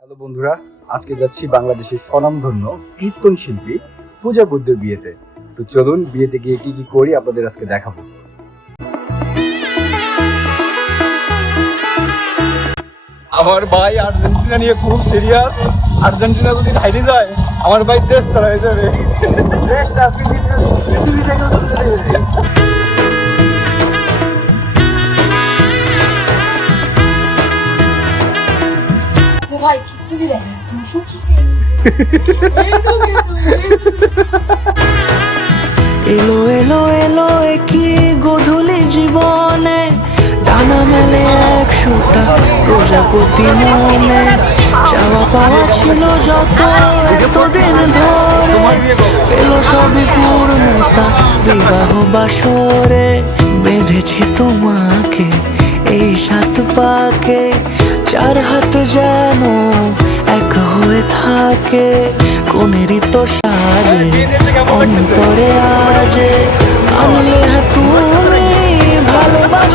Hello বন্ধুরা, আজকে যাচ্ছি বাংলাদেশের স্বনামধন্য কীর্তন শিল্পী পূজা বুদ্ধের বিয়েতে। তো চলুন বিয়েতে গিয়ে কি কি করি আপনাদের আজকে দেখাবো। আমার ভাই আর্জেন্টিনা নিয়ে খুব সিরিয়াস। আর্জেন্টিনা যদি হারিয়ে যায় আমার ভাই দেশ ছাড়া হয়ে যাবে। ভাই কিন্তু এলো এলো এলো কি গোধূলি জীবনে ডানা মেলে একশোটা প্রজাপতি মনে চাওয়া পাওয়া ছিল যত এতদিন ধরে পেল সবই পূর্ণতা বিবাহ বাসরে বেঁধেছি তোমাকে এই সাত পাকে চার হাত যেন এক হয়ে থাকে কোনেরই তো সাজে অন্তরে আজে আনলে তুমি ভালোবাসা